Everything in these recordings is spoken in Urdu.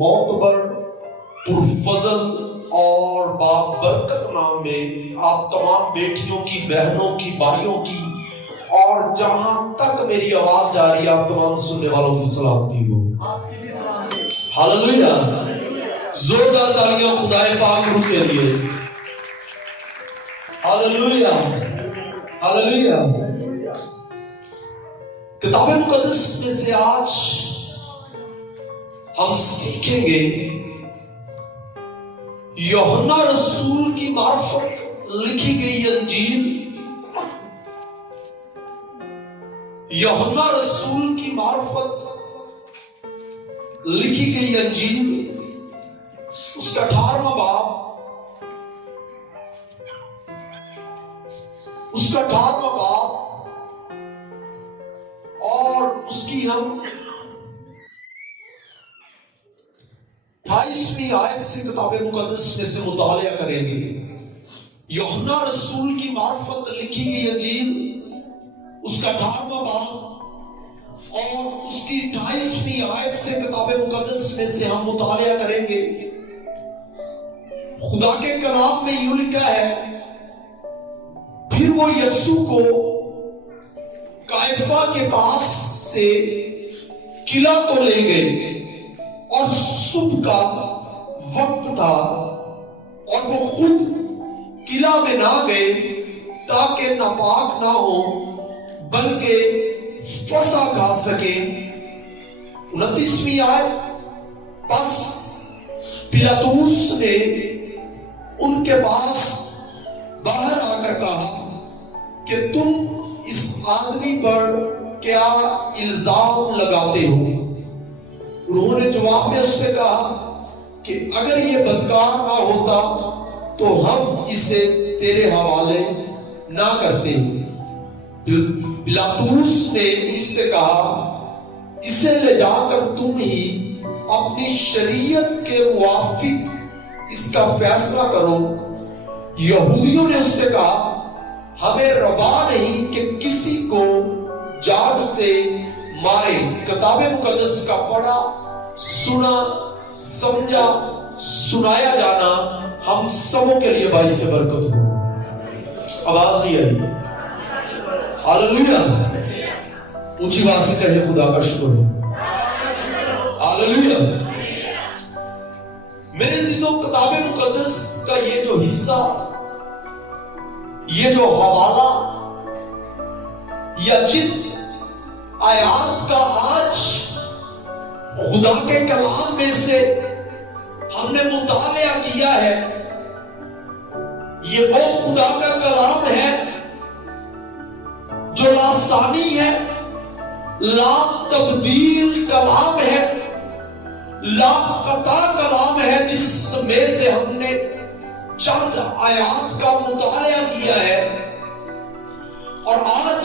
معتبر پرفضل اور بابرکت نام میں آپ تمام بیٹیوں کی، بہنوں کی، بھائیوں کی اور جہاں تک میری آواز جا رہی ہے آپ تمام سننے والوں کی سلامتی ہو۔ ہاللویا، زوردار تالیاں خدائے پاک روح کے لیے۔ Hallelujah hallelujah. کتاب مقدس میں سے آج ہم سیکھیں گے یوحنا رسول کی معرفت لکھی گئی انجیل، یوحنا رسول کی معرفت لکھی گئی انجیل، اس کا 18واں باب، اس کا 18واں باب اور اس کی ہم 28ویں آیت سے کتاب مقدس میں سے مطالعہ کریں گے۔ یوحنا رسول کی معرفت لکھی گئی انجیل، اس کا 18واں باب اور اس کی 28ویں آیت سے کتاب مقدس میں سے ہم مطالعہ کریں گے۔ خدا کے کلام میں یوں لکھا ہے، پھر وہ یسوع کو قیافہ کے پاس سے قلعہ کو لے گئے اور صبح کا وقت تھا اور وہ خود قلعہ میں نہ گئے تاکہ ناپاک نہ ہو بلکہ فسح کھا سکے۔ 29ویں آیت، پس پیلاطس نے ان کے پاس باہر آ کر کہا کہ تم اس آدمی پر کیا الزام لگاتے ہو؟ انہوں نے جواب میں اس سے کہا کہ اگر یہ بدکار نہ ہوتا تو ہم اسے تیرے حوالے نہ کرتے۔ پیلاطس نے اس سے کہا، اسے لے جا کر تم ہی اپنی شریعت کے موافق اس کا فیصلہ کرو۔ یہودیوں نے اس سے کہا، ہمیں روا نہیں کہ کسی کو جاڑ سے مارے۔ کتاب مقدس کا پڑھا، سنا، سمجھا، سنایا جانا ہم سبوں کے لیے باعث برکت ہو۔ آواز نہیں آئی؟ ہاللویا، اونچی بات سے کہے خدا کا شکر ہو۔ ہاللویا۔ میرے عزیزوں، کتاب مقدس کا یہ جو حصہ، یہ جو حوالہ یا جن آیات کا آج خدا کے کلام میں سے ہم نے مطالعہ کیا ہے، یہ وہ خدا کا کلام ہے جو لا ثانی ہے، لا تبدیل کلام ہے، لا قطع کلام ہے، جس میں سے ہم نے چند آیات کا مطالعہ کیا ہے۔ اور آج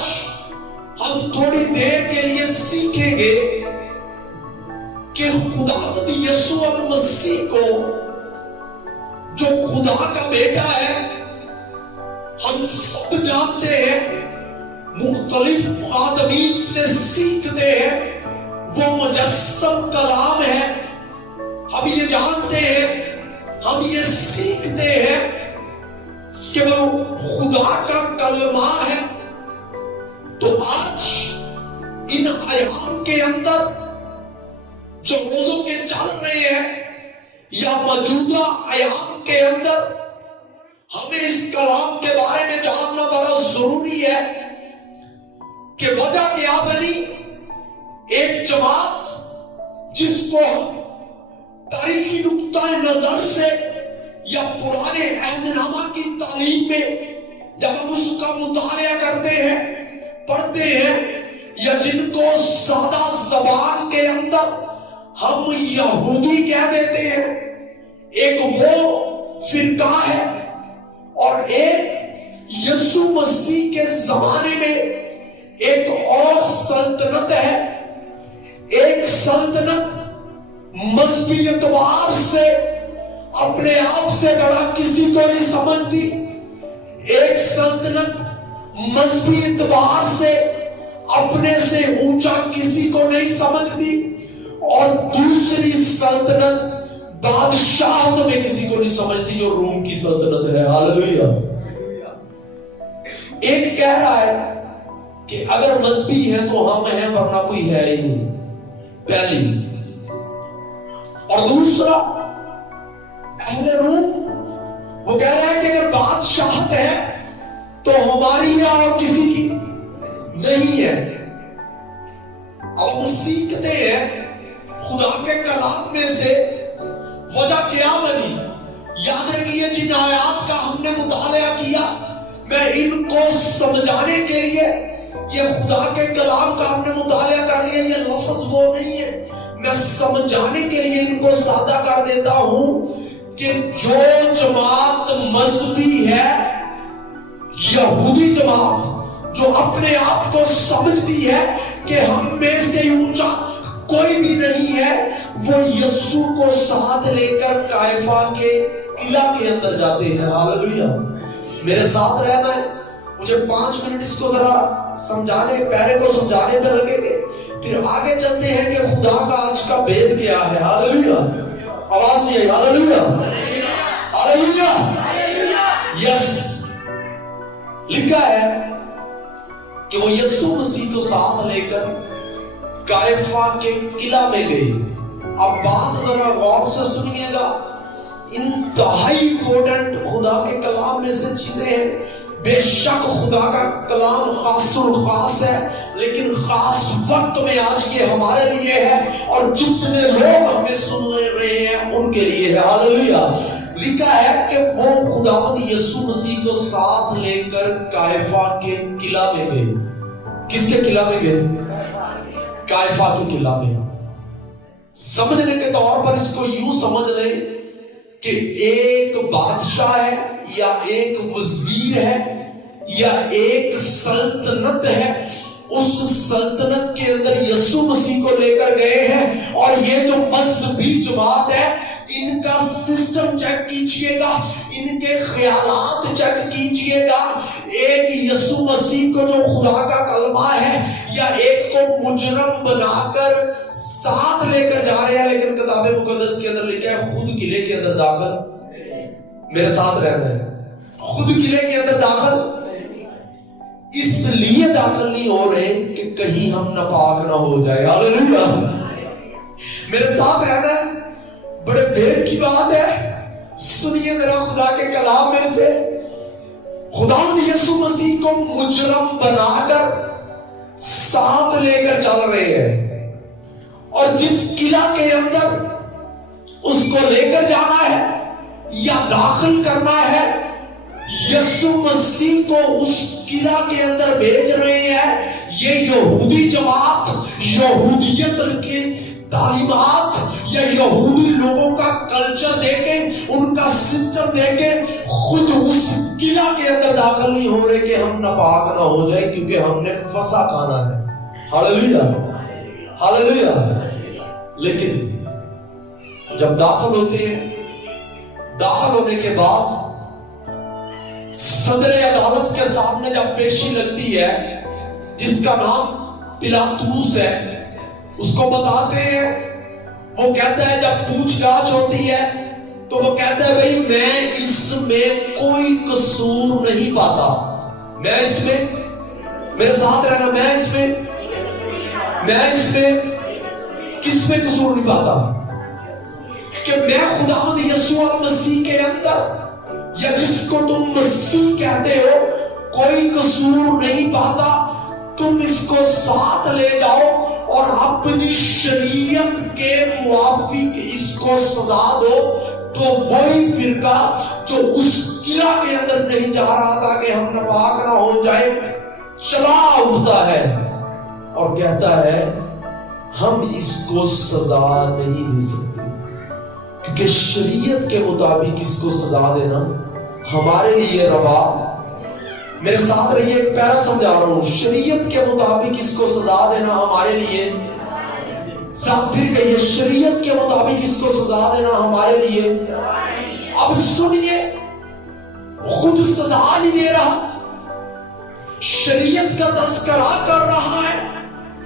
ہم تھوڑی دیر کے لیے سیکھیں گے کہ خداوند یسوع المسیح کو، جو خدا کا بیٹا ہے، ہم سب جانتے ہیں، مختلف خادمین سے سیکھتے ہیں، وہ مجسم کلام ہے۔ ہم یہ جانتے ہیں، ہم یہ سیکھتے ہیں کہ وہ خدا کا کلمہ ہے۔ تو آج ان آیات کے اندر جو روزوں کے چل رہے ہیں یا موجودہ آیات کے اندر ہمیں اس کلام کے بارے میں جاننا بڑا ضروری ہے کہ وجہ کیا بنی۔ ایک جماعت جس کو ہم تاریخی نقطہ نظر سے یا پرانے عہد نامہ کی تعلیم میں جب ہم اس کا مطالعہ کرتے ہیں، پڑھتے ہیں، یا جن کو سادہ زبان کے اندر ہم یہودی کہہ دیتے ہیں، ایک وہ فرقہ ہے اور ایک یسوع مسیح کے زمانے میں ایک اور سلطنت ہے۔ ایک سلطنت مذہبی اعتبار سے اپنے آپ سے بڑا کسی کو نہیں سمجھتی، ایک سلطنت مذہبی اعتبار سے اپنے سے اونچا کسی کو نہیں سمجھتی، اور دوسری سلطنت بادشاہت میں کسی کو نہیں سمجھتی جو روم کی سلطنت ہے. ہاللیلویا. ایک کہہ رہا ہے کہ اگر مذہبی ہے تو ہم ہیں ورنہ کوئی ہے ہی نہیں، پہلی. اور دوسرا اہل روم وہ کہہ رہا ہے کہ اگر بادشاہت ہے تو ہماری ہے اور کسی کی نہیں ہے. اب ہم سیکھتے ہیں خدا کے کلام میں سے وجہ کیا بنی. یاد رکھیے جن آیات کا ہم نے مطالعہ کیا، میں ان کو سمجھانے کے لیے یہ خدا کے کلام کا ہم نے مطالعہ کر لیا، یہ لفظ وہ نہیں ہے، میں سمجھانے کے لیے ان کو سادہ کر دیتا ہوں کہ جو جماعت مذہبی ہے، یہودی جماعت جو اپنے آپ کو سمجھتی ہے کہ ہم میں سے اونچا کوئی بھی نہیں ہے، وہ یسوع کو ساتھ لے کر قیافہ کے قلعہ کے اندر جاتے ہیں. ہاللیلویا. میرے ساتھ رہنا ہے، مجھے 5 منٹ اس کو ذرا سمجھانے، پیرے کو سمجھانے پہ لگے گے، پھر آگے چلتے ہیں کہ خدا کا آج کا بید کیا ہے. ہاللیلویا. آواز نہیں آئی. ہاللیلویا. ہاللیلویا. یس. لکھا ہے کہ وہ یسوع مسیح کو ساتھ لے کر قیافہ کے قلعہ میں گئی. اب بات ذرا غور سے سنیے گا، انتہائی امپورٹنٹ خدا کے کلام میں سے چیزیں ہیں. بے شک خدا کا کلام خاص الخاص ہے، لیکن خاص وقت میں آج یہ ہمارے لیے ہے اور جتنے لوگ ہمیں سن رہے ہیں ان کے لیے ہے. ہاللیلویا. لکھا ہے کہ وہ خداوند یسوع مسیح کو ساتھ لے کر قیافہ کے قلعہ میں گئے. کس کے قلعہ میں گئے؟ قیافہ کے قلعہ میں. سمجھنے کے طور پر اس کو یوں سمجھ لیں کہ ایک بادشاہ ہے یا ایک وزیر ہے یا ایک سلطنت ہے، اس سلطنت کے اندر یسوع مسیح کو لے کر گئے ہیں. اور یہ جو مذہبی جماعت ہے، ان کا سسٹم چیک کیجئے گا، ان کے خیالات چیک کیجئے گا. ایک یسوع مسیح کو جو خدا کا کلمہ ہے یا ایک کو مجرم بنا کر ساتھ لے کر جا رہے ہیں، لیکن کتاب مقدس کے اندر لکھا ہے خود قلعے کے اندر داخل. میرے ساتھ رہنا ہے. خود قلعے کے اندر داخل اس لیے داخل نہیں ہو رہے کہ کہیں ہم ناپاک نہ ہو جائے. ہاللیلویا. میرے ساتھ رہنا ہے. بڑے دیر کی بات ہے، سنیے ذرا خدا کے کلام میں سے. خدا نے یسوع مسیح کو مجرم بنا کر ساتھ لے کر چل رہے ہیں، اور جس قلعہ کے اندر اس کو لے کر جانا ہے یا داخل کرنا ہے، یسوع مسیح کو اس قلعہ کے اندر بھیج رہے ہیں. یہ یہودی جماعت یہودیت کی تعلیمات یا یہودی لوگوں کا کلچر دے کے، ان کا سسٹم دے کے خود اس قلعہ کے اندر داخل نہیں ہو رہے کہ ہم ناپاک نہ ہو جائیں، کیونکہ ہم نے فسا کھانا ہے. ہاللیلویا. ہاللیلویا. لیکن جب داخل ہوتے ہیں، داخل ہونے کے بعد صدر عدالت کے سامنے جب پیشی لگتی ہے، جس کا نام پلاطوس ہے، اس کو بتاتے ہیں. وہ کہتا ہے جب پوچھ گاچھ ہوتی ہے تو وہ کہتا ہے بھئی میں اس میں کوئی قصور نہیں پاتا. میں اس میں، میرے ساتھ رہنا، میں اس میں کس میں قصور نہیں پاتا؟ کہ میں خداوند یسوع مسیح کے اندر یا جس کو تم مسیح کہتے ہو کوئی قصور نہیں پاتا. تم اس کو ساتھ لے جاؤ اور اپنی شریعت کے موافق اس کو سزا دو. تو وہی فرقہ جو اس قلعہ کے اندر نہیں جا رہا تھا کہ ہم ناپاک نہ ہو جائے، چلا اٹھتا ہے اور کہتا ہے ہم اس کو سزا نہیں دے سکتے، کیونکہ شریعت کے مطابق اس کو سزا دینا ہمارے لیے روا. میرے ساتھ رہیے، ایک پیرا سمجھا رہا ہوں. شریعت کے مطابق اس کو سزا دینا ہمارے لیے، ساتھ پھر کہیے شریعت کے مطابق اس کو سزا دینا ہمارے لیے. اب سنیے، خود سزا نہیں دے رہا، شریعت کا تذکرہ کر رہا ہے،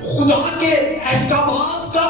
خدا کے احکامات کا.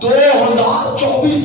2024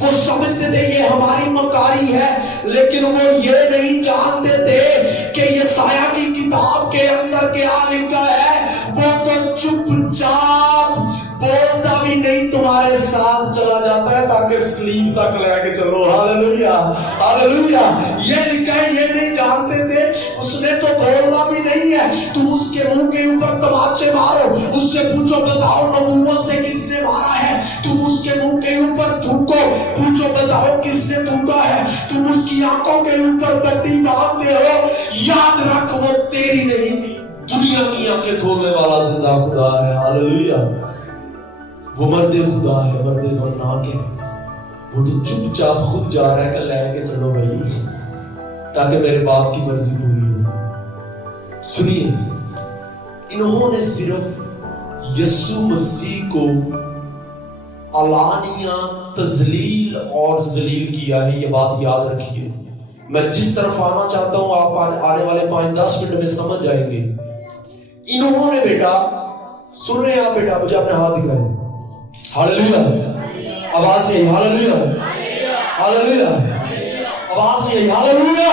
وہ سمجھتے تھے یہ ہماری مکاری ہے، لیکن وہ یہ نہیں جانتے تھے کہ یہ سایہ کی کتاب کے اندر کیا لکھا ہے۔ وہ تو چپ چاپ بولتا بھی نہیں، تمہارے ساتھ چلا جاتا ہے تاکہ سلیم تک لے کے چلو۔ ہاللویا ہاللویا، یہ لکھا ہے، یہ نہیں جانتے تھے۔ اس نے تو بولنا بھی نہیں ہے، تم اس کے منہ کے اوپر تماچے مارو، اس سے پوچھو بتاؤ نبوت سے کس نے مارا ہے، تم اس کے منہ کے اوپر تھوکو، پوچھو بتاؤ کس نے تھوکا ہے، تم اس کی آنکھوں کے اوپر پٹی باندھتے ہو، یاد رکھ وہ تیری نہیں دنیا کی آنکھیں کھولنے والا زندہ خدا ہے۔ ہاللویا، وہ مرد خدا ہے، مرد غمناک ہے۔ وہ تو چپ چاپ خود جا رہا ہے کہ لے کے چلو بھائی تاکہ میرے باپ کی مرضی پوری ہو۔ سنیے، انہوں نے صرف یسوع مسیح کو علانیہ تذلیل اور ذلیل کیا ہے، یہ بات یاد رکھیے۔ میں جس طرف آنا چاہتا ہوں آپ آنے والے 5-10 منٹ میں سمجھ جائیں گے۔ انہوں نے بیٹا، سن رہے ہیں آپ بیٹا، مجھے اپنے ہاتھ دکھائیں۔ ہاللویا، آواز نہیں، ہاللویا ہاللویا، آواز نہیں، ہاللویا۔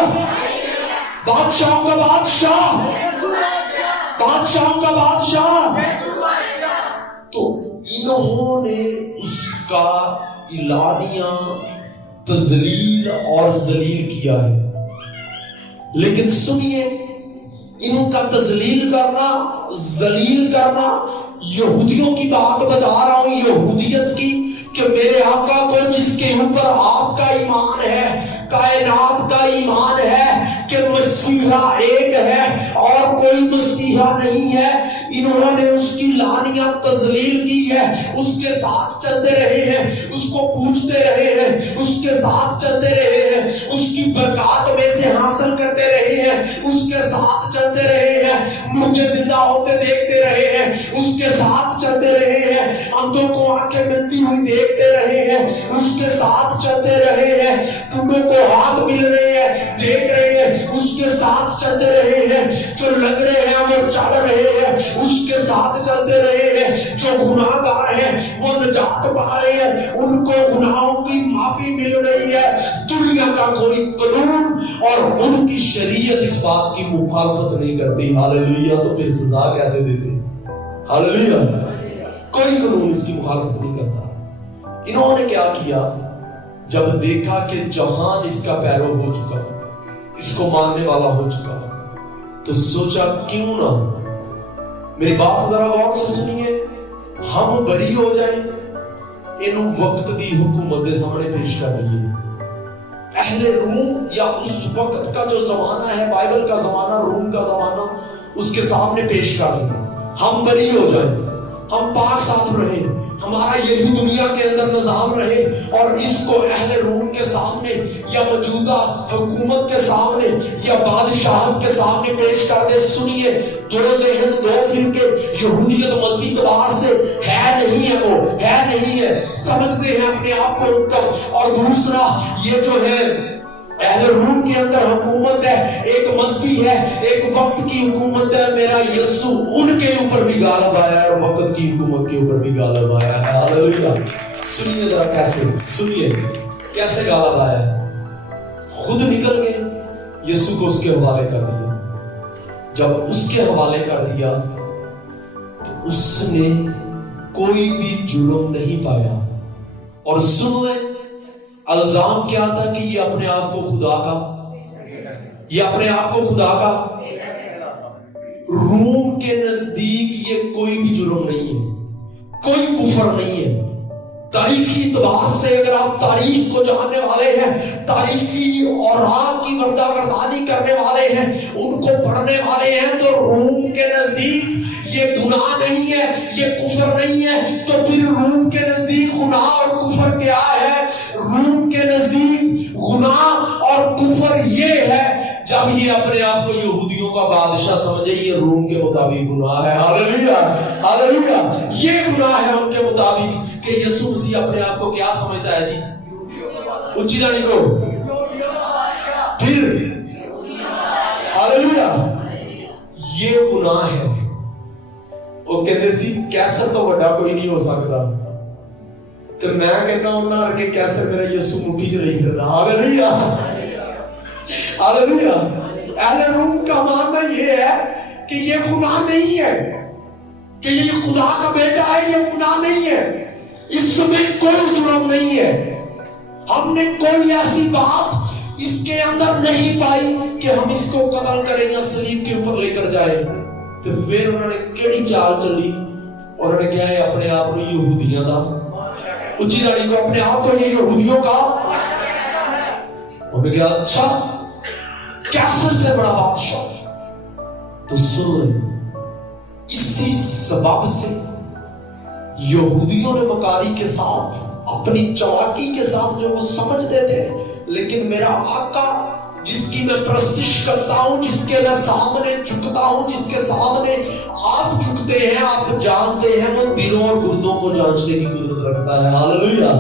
بادشاہوں کا بادشاہ، بادشاہوں کا بادشاہ۔ تو انہوں نے اس کا اعلانیہ تذلیل اور ذلیل کیا ہے۔ لیکن سنیے، ان کا تذلیل کرنا، ذلیل کرنا، یہودیوں کی بات بتا رہا ہوں، یہودیت کی، کہ میرے آقا کو جس کے اوپر آپ کا ایمان ہے، کائنات کا ایمان ہے کہ مسیحا ایک ہے اور کوئی مسیحا نہیں ہے، انہوں نے اس کی لعنیہ تذلیل کی ہے، اس کے ساتھ چلتے رہے ہیں، اس کو پوچھتے رہے ہیں، اس کے ساتھ چلتے رہے ہیں، اس کی برکات میں سے حاصل کرتے رہے ہیں، اس کے ساتھ چلتے رہے ہیں، مجھے زندہ ہوتے دیکھتے رہے ہیں، اس کے ساتھ چلتے رہے ہیں، اندھوں کو آنکھیں ملتی ہوئی دیکھتے رہے ہیں، اس کے ساتھ چلتے رہے ہیں، ٹوٹوں کو ہاتھ مل رہے ہیں، دیکھ رہے ہیں، اس کے ساتھ چلتے رہے ہیں، جو لنگڑے ہیں وہ چل رہے ہیں، اس کے ساتھ چلتے رہے ہیں، جو گناہ گار ہیں وہ نجات پا رہے ہیں، ان کو گناہوں کی معافی مل رہی ہے۔ دنیا کا کوئی قانون اور ان کی شریعت اس بات کی مخالفت نہیں کرتی۔ ہاللویا، تو پھر سزا کیسے دیتے؟ ہاللویا، کوئی قانون اس کی مخالفت نہیں کرتا۔ انہوں نے کیا کیا؟ جب دیکھا کہ جہان اس کا پیرو ہو چکا، اس کو ماننے والا ہو چکا، تو سوچا کیوں نہ، میری بات ذرا غور سے سنیے، ہم بری ہو جائیں، ان وقت دی حکومت دے سامنے پیش کر دیے۔ اہل روم یا اس وقت کا جو زمانہ ہے، بائبل کا زمانہ، روم کا زمانہ، اس کے سامنے پیش کر دیا، ہم بری ہو جائیں، ہم پاک صاف رہیں، ہمارا یہی دنیا کے اندر نظام رہے، اور اس کو اہل روم کے سامنے یا موجودہ حکومت کے سامنے یا بادشاہت کے سامنے پیش کر دے۔ سنیے، دو ذہن، دو فرقے، یہودیت مذہبی اعتبار سے ہے نہیں ہے، وہ ہے نہیں ہے، سمجھتے ہیں اپنے آپ کو اتم، اور دوسرا یہ جو ہے اہل روم کے اندر حکومت ہے، ایک مذہبی ہے، ایک وقت کی حکومت ہے، میرا یسوع ان کے اوپر بھی غالب آیا ہے اور وقت کی حکومت کے اوپر بھی غالب آیا ہے۔ ہاللویا، سنیے ذرا کیسے، سنیے کیسے غالب آیا ہے۔ خود نکل گئے، یسوع کو اس کے حوالے کر دیا۔ جب اس کے حوالے کر دیا تو اس نے کوئی بھی جرم نہیں پایا، اور سنویں الزام کیا تھا کہ یہ اپنے آپ کو خدا کا، یہ اپنے آپ کو خدا کا، روم کے نزدیک یہ کوئی بھی جرم نہیں ہے، کوئی کفر نہیں ہے۔ تاریخی اعتبار سے اگر آپ تاریخ کو جاننے والے ہیں، تاریخی اوراق کی پردہ گردانی کرنے والے ہیں، ان کو پڑھنے والے ہیں، تو روم کے نزدیک یہ گناہ نہیں ہے، یہ کفر نہیں ہے۔ تو پھر روم کے نزدیک گناہ اور کفر کیا ہے؟ روم کے نزدیک گناہ اور کفر یہ ہے جب یہ اپنے آپ کو یہودیوں کا بادشاہ سمجھے، یہ روم کے مطابق گناہ ہے۔ ہاللویا ہاللویا، یہ گناہ ہے ان کے مطابق کہ یسوع مسیح اپنے آپ کو کیا سمجھتا ہے جی؟ اونچی دانی کو پھر ہاللویا، یہ گناہ ہے۔ وہ کہتے سی کیسر تو بڑا کوئی نہیں ہو سکتا، تو میں کہنا ہونا کہ کیسے میرا یسو مٹھی چ نہیں پھردا. ہاللیلویا ہاللیلویا. اہل روم کا ماننا یہ ہے کہ یہ خدا نہیں ہے، کہ یہ خدا کا بیٹا ہے، یہ خدا نہیں ہے، اس میں کوئی جرم نہیں ہے. ہم نے کوئی ایسی بات اس کے اندر نہیں پائی کہ ہم اس کو قتل کریں یا صلیب کے اوپر لے کر جائیں. تو پھر انہوں نے کیڑی چال چلی، اور انہوں نے کہا ہے اپنے آپ کو یہودیاں دا، اچھی داڑھی کو اپنے آپ کو یہ یہودیوں کا. انہوں نے کہا اچھا کیسر سے بڑا بادشاہ. تو سنو اسی سبب سے یہودیوں نے مکاری کے ساتھ، اپنی چالاکی کے ساتھ جو وہ سمجھتے تھے، لیکن میرا آقا جس کی میں پرستش کرتا ہوں، جس کے میں سامنے جھکتا ہوں، جس کے سامنے آپ جھکتے ہیں، آپ جانتے ہیں وہ دلوں اور گردوں کو جانچنے کی قدرت رکھتا ہے. ہاللیلویا.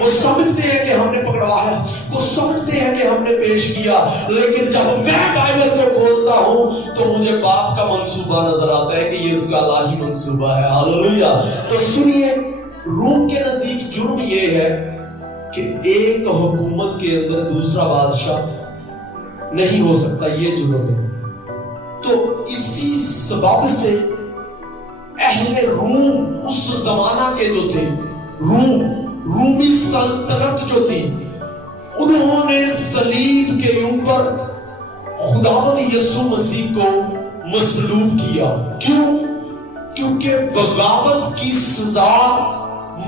وہ سمجھتے ہیں کہ ہم نے پکڑوایا، وہ سمجھتے ہیں کہ ہم نے پیش کیا، لیکن جب میں بائبل کو کھولتا ہوں تو مجھے باپ کا منصوبہ نظر آتا ہے کہ یہ اس کا الہی منصوبہ ہے. ہاللیلویا. تو سنیے، روم کے نزدیک جرم یہ ہے کہ ایک حکومت کے اندر دوسرا بادشاہ نہیں ہو سکتا، یہ جرم ہے. تو اسی سبب سے اہل روم اس زمانہ کے جو تھے، رومی سلطنت جو تھی، انہوں نے صلیب کے اوپر خداوند یسوع مسیح کو مصلوب کیا. کیوں؟ کیونکہ بغاوت کی سزا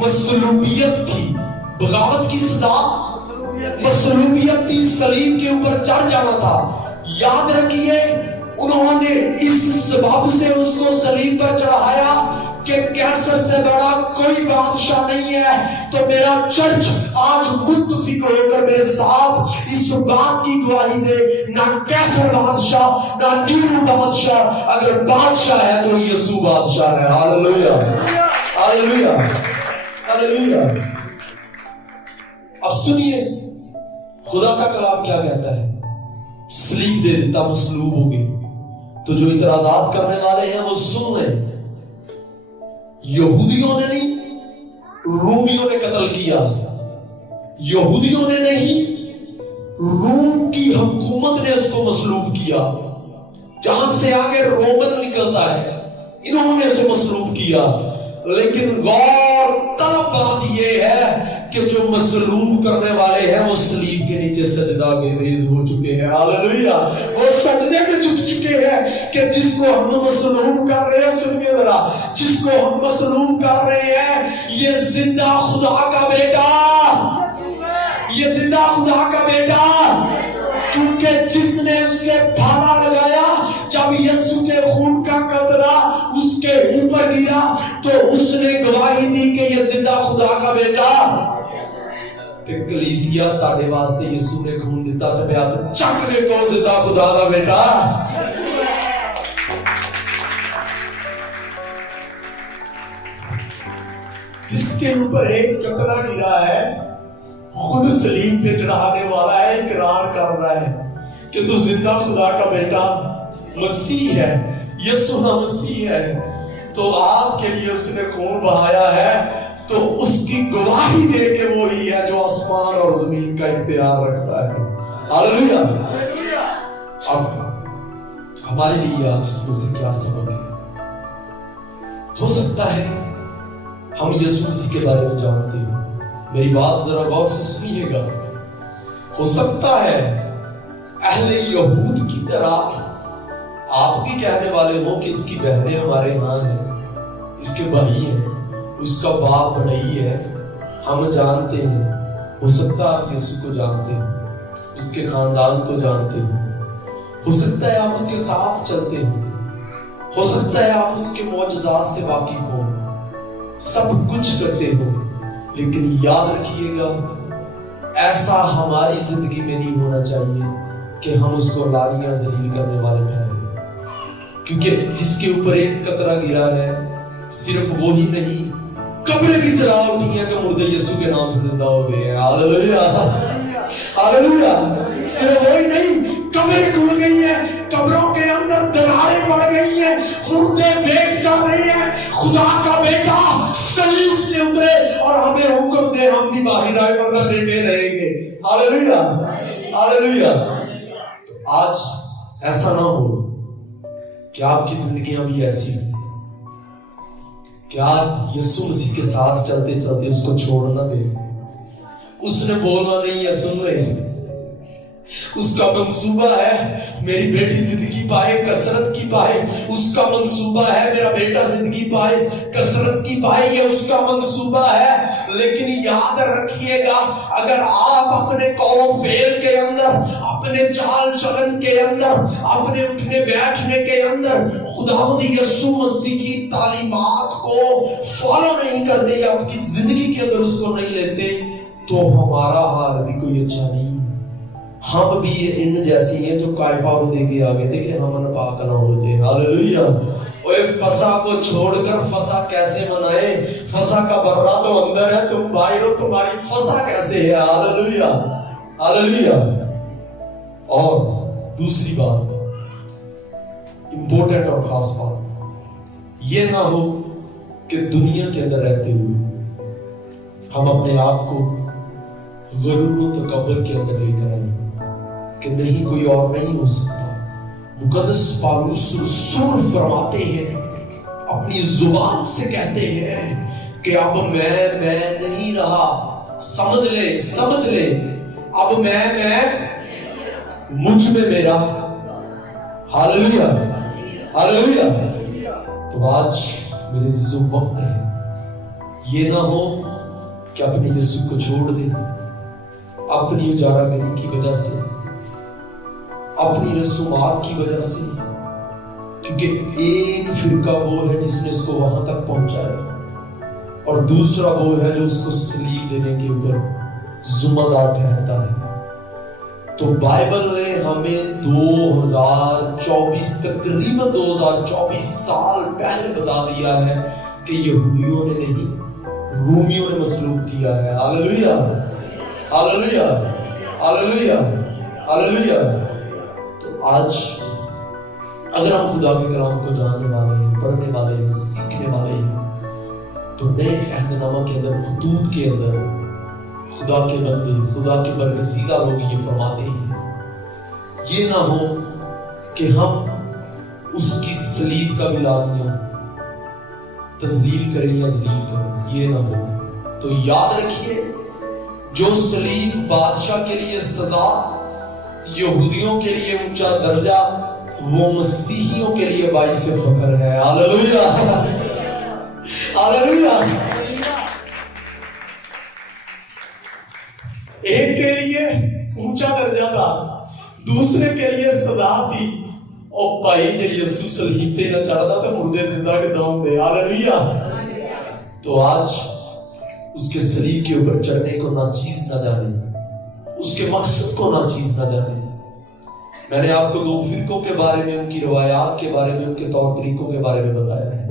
مصلوبیت تھی. بغاوت کی سزا مصلوبیت تھی، صلیب کے اوپر چڑھ جانا تھا. یاد رکھیے، انہوں نے اس سبب سے اس کو صلیب پر چڑھایا کہ کیسر سے بڑا کوئی بادشاہ نہیں ہے. تو میرا چرچ آج متفق ہو کر میرے ساتھ اس بات کی گواہی دے، نہ کیسر بادشاہ، نہ نیرو بادشاہ، اگر بادشاہ ہے تو یسوع بادشاہ ہے. ہاللیلویا ہاللیلویا ہاللیلویا. اب سنیے خدا کا کلام کیا کہتا ہے. صلیب دے دیتا، مصلوب ہو گئی. تو جو اعتراضات کرنے والے ہیں وہ سن لیں، یہودیوں نے نہیں، رومیوں نے قتل کیا. یہودیوں نے نہیں، روم کی حکومت نے اس کو مصلوب کیا. جہاں سے آگے رومن نکلتا ہے، انہوں نے اسے مصلوب کیا. لیکن غور طلب بات یہ ہے کہ جو مصلوب کرنے والے ہیں وہ صلیب کے نیچے سجدہ کے ریز ہو چکے ہیں. ہاللیلویا. وہ سجدے میں جھک چکے ہیں کہ جس کو ہم مصلوب کر رہے ہیں، سنیے ذرا، جس کو ہم مصلوب کر رہے ہیں یہ زندہ خدا کا بیٹا، یہ زندہ خدا کا بیٹا. کیونکہ جس نے اس کے پھالا لگایا، جب یسوع کے خون کا قطرہ اس کے اوپر گیا تو اس نے گواہی دی کہ یہ زندہ خدا کا بیٹا. کہ کلیسیا تاڑے واسطے یسوع نے خون دیتا تھا، میں آپ چک دے کو زندہ خدا کا بیٹا. جس کے اوپر ایک قطرہ گرا ہے، خود صلیب پہ چڑھانے والا ہے، اقرار کر رہا ہے کہ تو زندہ خدا کا بیٹا مسیح ہے، یسوع مسیح ہے. تو آپ کے لیے اس نے خون بہایا ہے، تو اس کی گواہی دے کے وہی ہے جو آسمان اور زمین کا اختیار رکھتا ہے. ہاللیلویا. اب ہمارے لیے آج اس میں سے کیا سبق ہے؟ ہو سکتا ہے ہم یسوع مسیح کے بارے میں جانتے ہیں. میری بات ذرا غور سے سنیے گا. ہو سکتا ہے اہل یہود کی طرح آپ بھی کہنے والے ہو کہ اس کی بہنیں ہمارے ہاں ہیں، اس کے بھائی ہیں، اس کا باپ بڑھئی ہے، ہم جانتے ہیں. ہو سکتا ہے آپ یسوع کو جانتے ہیں، اس کے خاندان کو جانتے ہیں. ہو سکتا ہے آپ اس کے ساتھ چلتے ہیں، ہو سکتا ہے آپ اس کے معجزات سے واقف ہو، سب کچھ کرتے ہو. لیکن یاد رکھیے گا، ایسا ہماری زندگی میں نہیں ہونا چاہیے کہ ہم اس کو لاریاں ذلیل کرنے والے ٹھہریں. کیونکہ جس کے اوپر ایک قطرہ گرا ہے، صرف وہی نہیں، قبریں بھی جلا اٹھی ہیں کہ مردے یسوع کے نام سے زندہ ہو گئے ہیں. ہاللیلویا ہاللیلویا. صرف وہی نہیں، قبریں کھل گئی ہیں، قبروں کے اندر دیواریں پڑ گئی ہیں، مردے ویٹ کر رہے ہیں خدا کا بیٹا صلیب سے اترے اور ہمیں حکم دے باہر آئے ورنہ لیٹے رہیں گے. ہاللیلویا ہاللیلویا. آج ایسا نہ ہو کہ آپ کی زندگیاں بھی ایسی ہیں کہ آپ یسوع مسیح کے ساتھ چلتے چلتے اس کو چھوڑ نہ دیں. اس نے بولنا نہیں ہے، سن لیں. اس کا منصوبہ ہے میری بیٹی زندگی پائے، کثرت کی پائے. اس کا منصوبہ ہے میرا بیٹا زندگی پائے، کثرت کی پائے. یہ اس کا منصوبہ ہے. لیکن یاد رکھیے گا، اگر آپ اپنے قول و فعل کے اندر، اپنے چال چلن کے اندر، اپنے اٹھنے بیٹھنے کے اندر خداوند یسوع مسیح کی تعلیمات کو فالو نہیں کرتے یا آپ کی زندگی کے اندر اس کو نہیں لیتے، تو ہمارا حال بھی کوئی اچھا نہیں. ہم بھی ان جیسی ہیں جو قائفہ کو دے کے آگے تھے کہ ہم ناپاک نہ ہو جائے. ہاللیلویا. اوے فسا کو چھوڑ کر فسا کیسے منائے؟ فسا کا برہ تو اندر ہے، تم باہر ہو، تمہاری فسا کیسے ہے؟ ہاللیلویا ہاللیلویا. اور دوسری بات، امپورٹنٹ اور خاص بات، یہ نہ ہو کہ دنیا کے اندر رہتے ہوئے ہم اپنے آپ کو غرور و تکبر کے اندر لے کر آئیں کہ نہیں کوئی اور نہیں ہو سکتا. مقدس پالوس رسول فرماتے ہیں، اپنی زبان سے کہتے ہیں کہ اب میں نہیں رہا. سمجھ لے اب میں مجھ میں میرا. ہاللیلویا ہاللیلویا. تو آج میرے عزیزو وقت ہے، یہ نہ ہو کہ اپنے یسوع کو چھوڑ دیں اپنی اجارہ گری کی وجہ سے، اپنی رسومات کی وجہ سے. کیونکہ ایک فرقہ وہ ہے جس نے اس کو وہاں تک پہنچایا، اور دوسرا وہ ہے جو اس کو صلیب دینے کے اوپر ذمہ دار ٹھہرتا ہے. تو بائبل نے ہمیں 2024 تقریباً 2024 سال پہلے بتا دیا ہے کہ یہودیوں نے نہیں، رومیوں نے مسلوب کیا ہے. ہاللیلویا ہاللیلویا ہاللیلویا ہاللیلویا. تو آج اگر ہم خدا کے کلام کو جاننے والے ہیں، پڑھنے والے ہیں، سیکھنے والے ہیں، تو نئے عہد نامہ کے اندر خطوط کے اندر خدا کے بندے، خدا کے برگزیدہ لوگ یہ فرماتے ہیں، یہ نہ ہو کہ ہم اس کی صلیب کا بھی لازم تذلیل کریں یا ذلیل کریں. یہ نہ ہو. تو یاد رکھیے، جو صلیب بادشاہ کے لیے سزا، یہودیوں کے لیے اونچا درجہ، وہ مسیحیوں کے لیے باعث فخر ہے. ہاللیلویا ہاللیلویا. ایک کے لیے اونچا درجہ تھا، دوسرے کے لیے سزا تھی. اور بھائی جب یسوع صلیب تے نہ چڑھتا تو مردے زندہ کداں ہوندے. ہاللیلویا. تو آج اس کے صلیب کے اوپر چڑھنے کو ناچیز نہ جانے، اس کے مقصد کو ناچیز نہ جانے. میں نے آپ کو 2 فرقوں کے بارے میں، ان کی روایات کے بارے میں، ان کے طور طریقوں کے بارے میں بتایا ہے.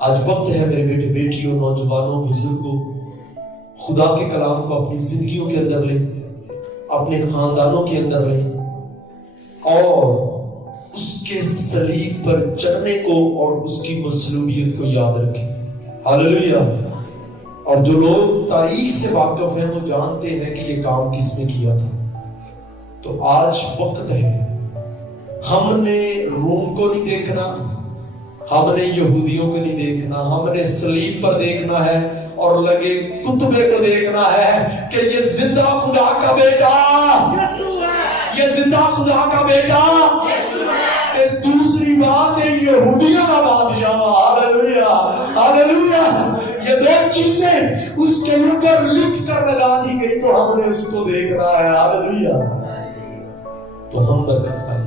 آج وقت ہے میرے بیٹے بیٹیوں، نوجوانوں، بزرگوں، خدا کے کلام کو اپنی زندگیوں کے اندر لیں، اپنے خاندانوں کے اندر لیں، اور اس کے صلیب پر چڑھنے کو اور اس کی مصلوبیت کو یاد رکھیں. ہاللیلویا. اور جو لوگ تاریخ سے واقف ہیں وہ جانتے ہیں کہ یہ کام کس نے کیا تھا. تو آج وقت ہے، ہم نے روم کو نہیں دیکھنا، ہم نے یہودیوں کو نہیں دیکھنا، ہم نے صلیب پر دیکھنا ہے اور لگے کتبے کو دیکھنا ہے کہ یہ زندہ خدا کا بیٹا، یہ زندہ خدا کا بیٹا. دوسری بات ہے یہودیوں کا بادشاہ. ہاللیلویا ہاللیلویا. یہ 2 چیزیں اس کے اوپر لکھ کر لگا دی گئی تو ہم نے اس کو دیکھنا ہے. ہاللیلویا. تو ہم برکت پائیں.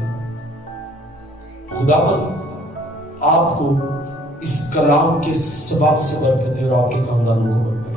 خداوند آپ کو اس کلام کے سبب سے برکت دے اور آپ کے خاندانوں کو برکت دے.